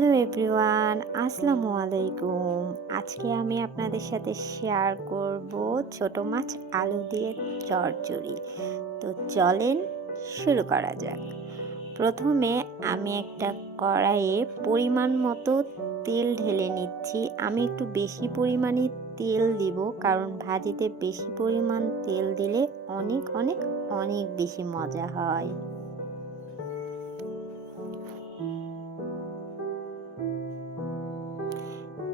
Hello everyone, আসসালামু আলাইকুম। আজকে আমি আপনাদের সাথে শেয়ার করব ছোট মাছ আলু দিয়ে চচ্চড়ি। তো চলেন শুরু করা যাক। প্রথমে আমি একটা কড়াইয়ে পরিমাণ মতো তেল ঢেলে নিচ্ছি। আমি একটু বেশি পরিমাণে তেল দিব, কারণ ভাজিতে বেশি পরিমাণ তেল দিলে অনেক অনেক অনেক বেশি মজা হয়।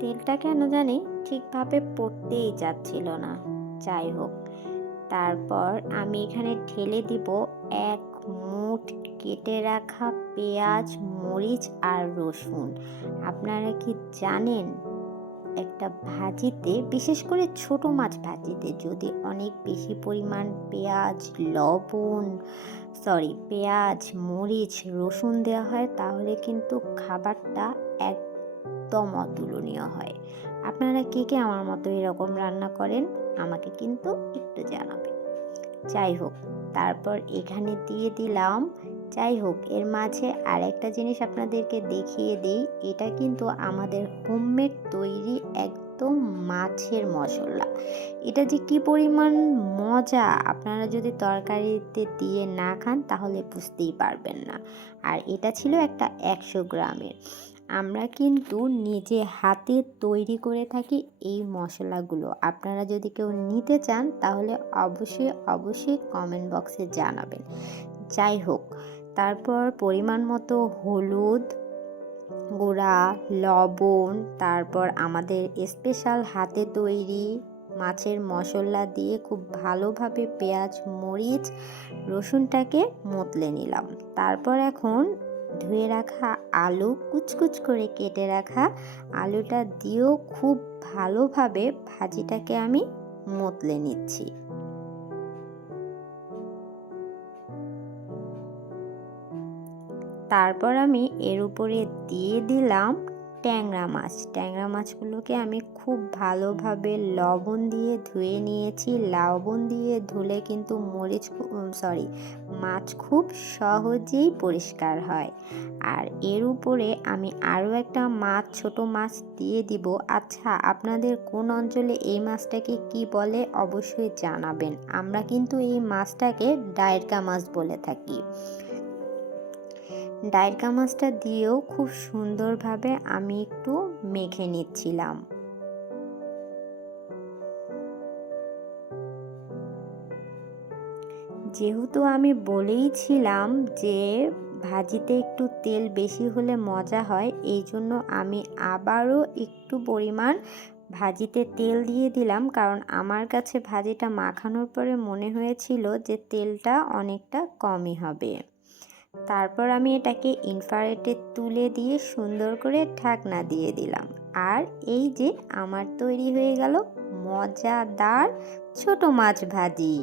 তেলটা কেন জানি ঠিকভাবে পড়তেই যাচ্ছিল না। যাই হোক, তারপর আমি এখানে ঢেলে দিব এক মুঠ কেটে রাখা পেঁয়াজ, মরিচ আর রসুন। আপনারা কি জানেন, একটা ভাজিতে, বিশেষ করে ছোট মাছ ভাজিতে, যদি অনেক বেশি পরিমাণ পেঁয়াজ, মরিচ, রসুন দেওয়া হয়, তাহলে কিন্তু খাবারটা একদম অতুলনীয় হয়। আপনারা কে কে আমার মতো এরকম রান্না করেন আমাকে কিন্তু একটু জানাবেন। যাই হোক, তারপর এখানে দিয়ে দিলাম। এর মাঝে আরেকটা জিনিস আপনাদেরকে দেখিয়ে দিই। এটা কিন্তু আমাদের হোমমেড তৈরি একদম মাছের মশলা। এটা যে কি পরিমাণ মজা, আপনারা যদি তরকারিতে দিয়ে না খান তাহলে বুঝতেই পারবেন না। আর এটা ছিল একটা 100 গ্রামের। আমরা কিন্তু নিজে হাতে তৈরি করে থাকি এই মশলাগুলো। আপনারা যদি কেউ নিতে চান তাহলে অবশ্যই অবশ্যই কমেন্ট বক্সে জানাবেন। যাই হোক, তারপর পরিমাণ মতো হলুদ গুঁড়া, লবণ, তারপর আমাদের স্পেশাল হাতে তৈরি মাছের মশলা দিয়ে খুব ভালোভাবে পেঁয়াজ, মরিচ, রসুনটাকে মতলে নিলাম। তারপর এখন ধুয়ে রাখা আলু, কুচকুচ করে কেটে রাখা আলুটা দিয়েও খুব ভালোভাবে ভাজিটাকে আমি মতলে নিচ্ছি। তারপর আমি এর উপরে দিয়ে দিলাম ট্যাংরা মাছগুলোকে আমি খুব ভালোভাবে লবণ দিয়ে ধুয়ে নিয়েছি। লবণ দিয়ে ধুলে কিন্তু মাছ খুব সহজেই পরিষ্কার হয়। আর এর উপরে আমি আরও একটা ছোট মাছ দিয়ে দিব। আচ্ছা, আপনাদের কোন অঞ্চলে এই মাছটাকে কি বলে অবশ্যই জানাবেন। আমরা কিন্তু এই মাছটাকে ডায়েরকা মাছ বলে থাকি। ডায়েরকা মাছটা দিয়েও খুব সুন্দরভাবে আমি একটু মেখে নিচ্ছিলাম। যেহেতু আমি বলেইছিলাম যে ভাজিতে একটু তেল বেশি হলে মজা হয়, এই জন্য আমি আবারও একটু পরিমাণ ভাজিতে তেল দিয়ে দিলাম, কারণ আমার কাছে ভাজিটা মাখানোর পরে মনে হয়েছিল যে তেলটা অনেকটা কমই হবে। তারপর আমি এটাকে ইনফ্রারেডে তুলে দিয়ে সুন্দর করে ঢাকনা দিয়ে দিলাম। আর এই যে আমার তৈরি হয়ে গেল মজাদার ছোট মাছ ভাজি।